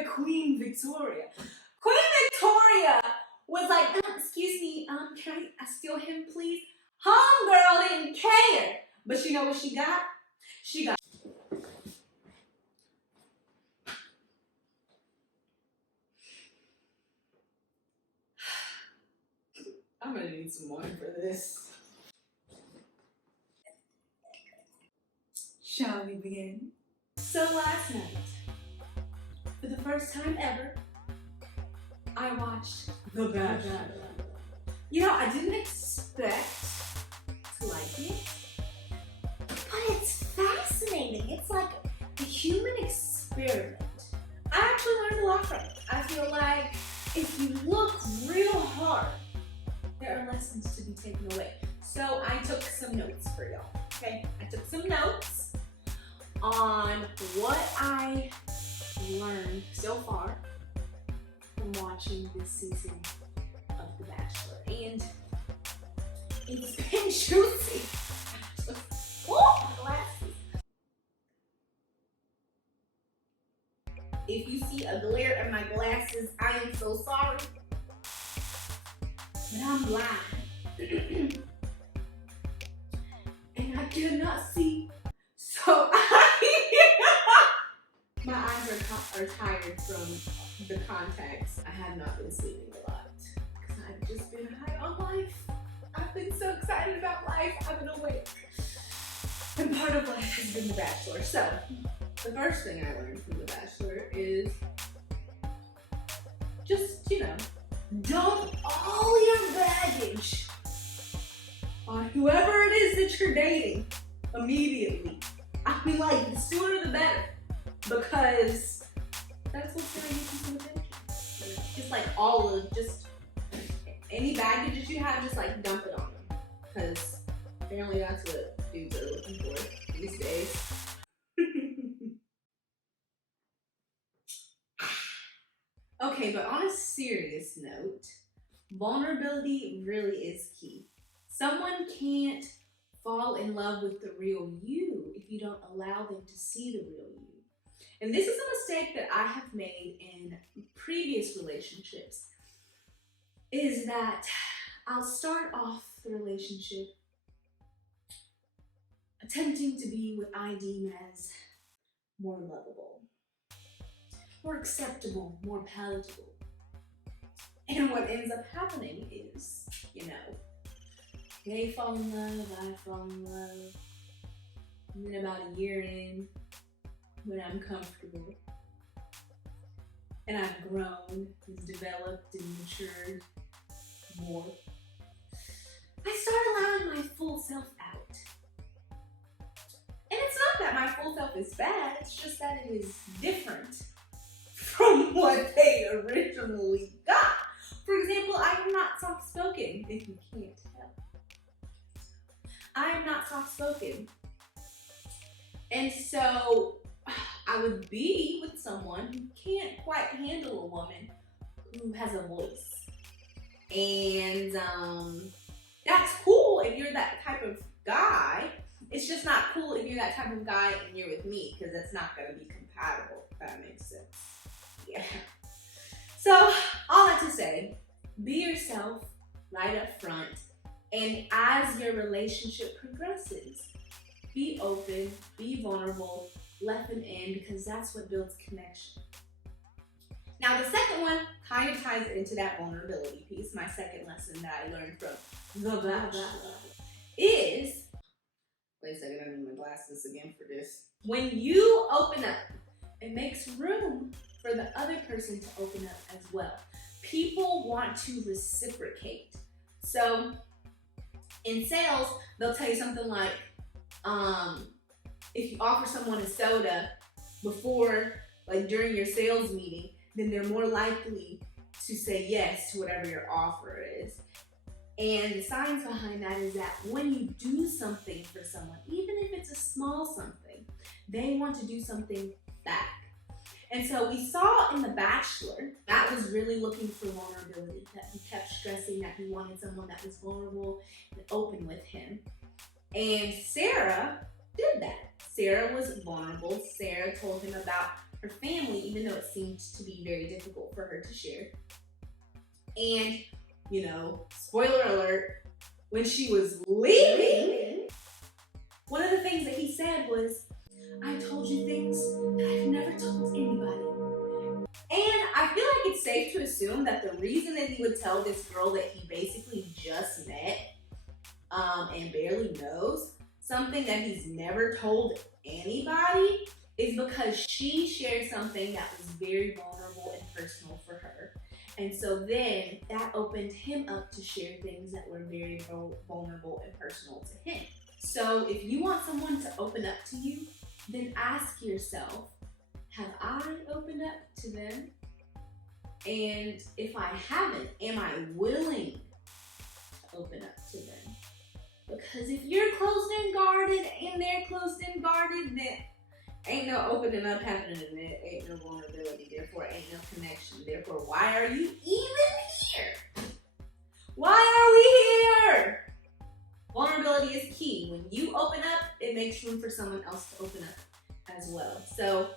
Victoria, Queen Victoria. Queen Victoria was like, excuse me, can I steal him, please? Homegirl didn't care. But you know what she got? She got. I'm gonna need some wine for this. Shall we begin? So last night, for the first time ever, I watched The Bachelor. You know, I didn't expect to like it, but it's fascinating. It's like a human experiment. I actually learned a lot from it. I feel like if you look real hard, there are lessons to be taken away. So I took some notes for y'all, okay? I took some notes on what I learned so far from watching this season of The Bachelor. And it's been juicy. Oh, my glasses. If you see a glare in my glasses, I am so sorry. But I'm blind. And I cannot see. So my eyes are tired from the contacts. I have not been sleeping a lot because I've just been high on life. I've been so excited about life. I've been awake. And part of life has been The Bachelor. So the first thing I learned from The Bachelor is just, you know, dump all your baggage on whoever it is that you're dating immediately. I mean, like, the sooner the better, because that's what's gonna get you some attention. Just like just any baggage that you have, just like dump it on them, because apparently that's what dudes are looking for these days. Okay, but on a serious note, vulnerability really is key. Someone can't fall in love with the real you if you don't allow them to see the real you. And this is a mistake that I have made in previous relationships, is that I'll start off the relationship attempting to be what I deem as more lovable, more acceptable, more palatable. And what ends up happening is, you know, they fall in love, I fall in love. And then about a year in, when I'm comfortable and I've grown and developed and matured more, I start allowing my full self out. And it's not that my full self is bad, it's just that it is different from what they originally got. For example, I am not soft-spoken, if you can't tell. I am not soft-spoken. And so I would be with someone who can't quite handle a woman who has a voice. And that's cool if you're that type of guy. It's just not cool if you're that type of guy and you're with me, because that's not going to be compatible, if that makes sense. Yeah. So, all that to say, be yourself right up front, and as your relationship progresses, be open, be vulnerable, let them in, because that's what builds connection. Now, the second one kind of ties into that vulnerability piece. My second lesson that I learned from The Bachelor is, wait a second, I need my glasses again for this. When you open up, it makes room for the other person to open up as well. People want to reciprocate. So in sales, they'll tell you something like, if you offer someone a soda before, like during your sales meeting, then they're more likely to say yes to whatever your offer is. And the science behind that is that when you do something for someone, even if it's a small something, they want to do something back. And so we saw in The Bachelor, that was really looking for vulnerability, that he kept stressing that he wanted someone that was vulnerable and open with him. And Sarah did that. Sarah was vulnerable. Sarah told him about her family, even though it seemed to be very difficult for her to share. And, you know, spoiler alert, when she was leaving, one of the things that he said was, I told you things that I've never told anybody. And I feel like it's safe to assume that the reason that he would tell this girl that he basically just met and barely knows something that he's never told anybody is because she shared something that was very vulnerable and personal for her. And so then that opened him up to share things that were very vulnerable and personal to him. So if you want someone to open up to you, then ask yourself, have I opened up to them? And if I haven't, am I willing to open up to them? Because if you're closed and guarded and they're closed and guarded, then ain't no opening up happening, and there ain't no vulnerability, therefore ain't no connection. Therefore, why are you even here? Why are we here? Vulnerability is key. When you open up, it makes room for someone else to open up as well. So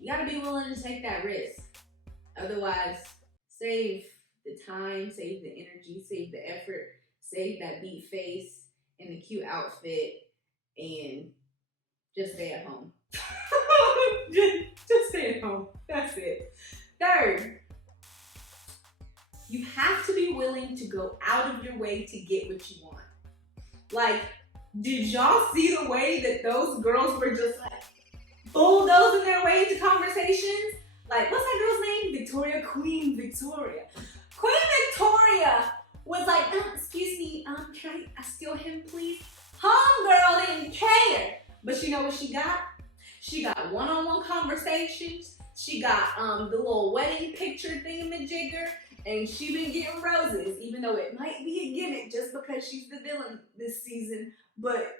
you gotta be willing to take that risk. Otherwise, save the time, save the energy, save the effort, save that beat face and the cute outfit, and just stay at home. just stay at home. That's it. Third, you have to be willing to go out of your way to get what you want. Like, did y'all see the way that those girls were just like bulldozing their way into conversations? Like, what's that girl's name? Queen Victoria. Queen Victoria was like, excuse me, can I steal him, please? Homegirl didn't care. But you know what she got? She got one-on-one conversations. She got the little wedding picture thingamajigger, and she been getting roses, even though it might be a gimmick just because she's the villain this season. But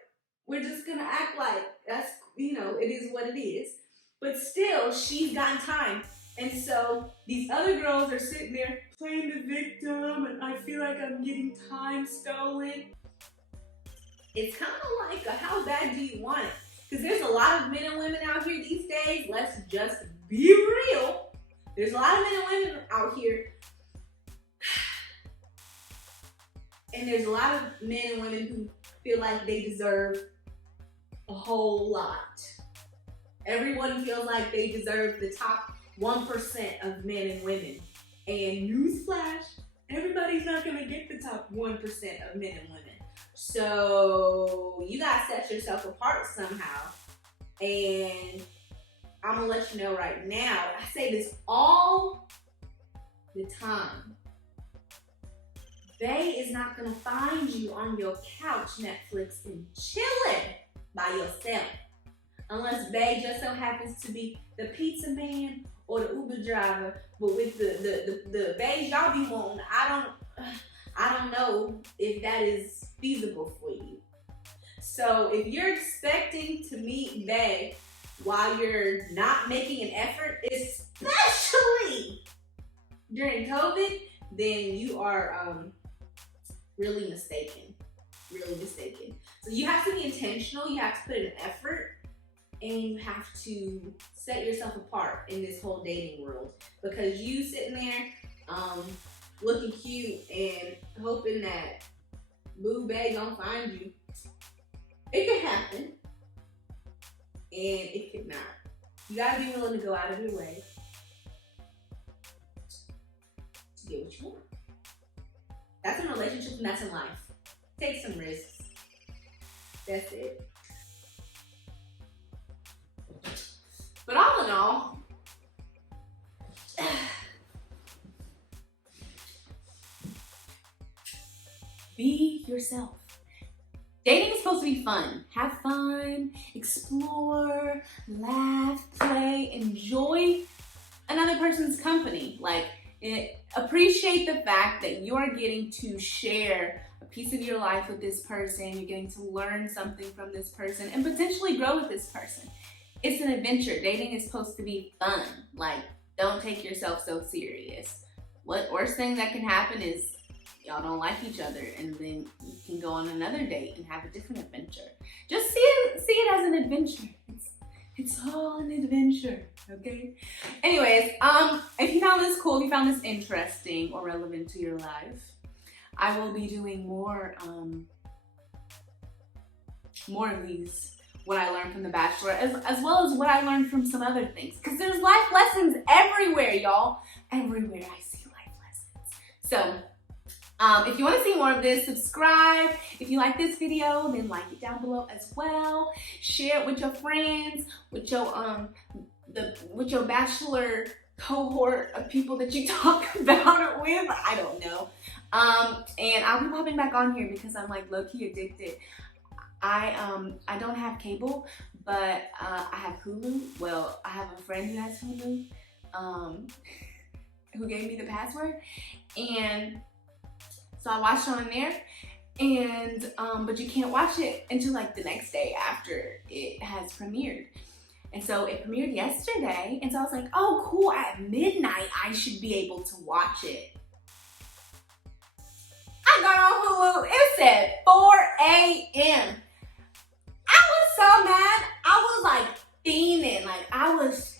we're just gonna act like that's, you know, it is what it is. But still, she's gotten time. And so these other girls are sitting there playing the victim, and I feel like I'm getting time stolen. It's kind of like how bad do you want it? Because there's a lot of men and women out here these days. Let's just be real. There's a lot of men and women out here. And there's a lot of men and women who feel like they deserve a whole lot. Everyone feels like they deserve the top 1% of men and women. And newsflash, everybody's not gonna get the top 1% of men and women. So you gotta set yourself apart somehow. And I'm gonna let you know right now, I say this all the time. They is not gonna find you on your couch Netflix and chilling by yourself. Unless Bae just so happens to be the pizza man or the Uber driver. But with the Bae y'all be wanting, I don't know if that is feasible for you. So if you're expecting to meet Bae while you're not making an effort, especially during COVID, then you are really mistaken. Really mistaken. So you have to be intentional, you have to put in effort, and you have to set yourself apart in this whole dating world. Because you sitting there looking cute and hoping that boo bae gonna find you, it could happen and it could not. You gotta be willing to go out of your way to get what you want. That's in relationships and that's in life. Take some risks. That's it. But all in all, be yourself. Dating is supposed to be fun. Have fun, explore, laugh, play, enjoy another person's company. Appreciate the fact that you are getting to share a piece of your life with this person. You're getting to learn something from this person and potentially grow with this person. It's an adventure. Dating is supposed to be fun. Don't take yourself so serious. What worst thing that can happen is y'all don't like each other, and then you can go on another date and have a different adventure. Just see it as an adventure. It's all an adventure, okay? Anyways, if you found this cool, if you found this interesting or relevant to your life, I will be doing more of these, what I learned from The Bachelor, as well as what I learned from some other things. Because there's life lessons everywhere, y'all. Everywhere I see life lessons. So, if you want to see more of this, subscribe. If you like this video, then like it down below as well. Share it with your friends, with your bachelor cohort of people that you talk about it with. I don't know. And I'll be popping back on here because I'm like low-key addicted. I don't have cable, but I have Hulu. Well, I have a friend who has Hulu, who gave me the password, and so I watched it on there, and but you can't watch it until like the next day after it has premiered. And so it premiered yesterday, and so I was like, oh cool, at midnight I should be able to watch it. I got on Hulu, it said 4 a.m. I was so mad. I was like fiending. Like I was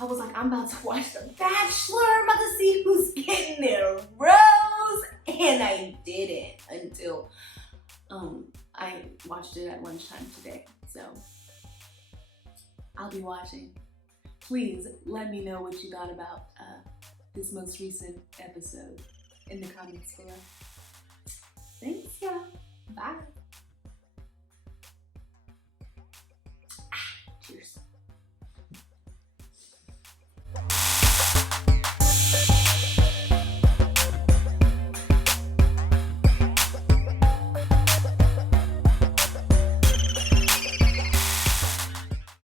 like, I'm about to watch The Bachelor. I'm about to see who's getting their rose. And I didn't until I watched it at lunchtime today. So I'll be watching. Please let me know what you thought about this most recent episode in the comments below. Thanks, y'all. Bye.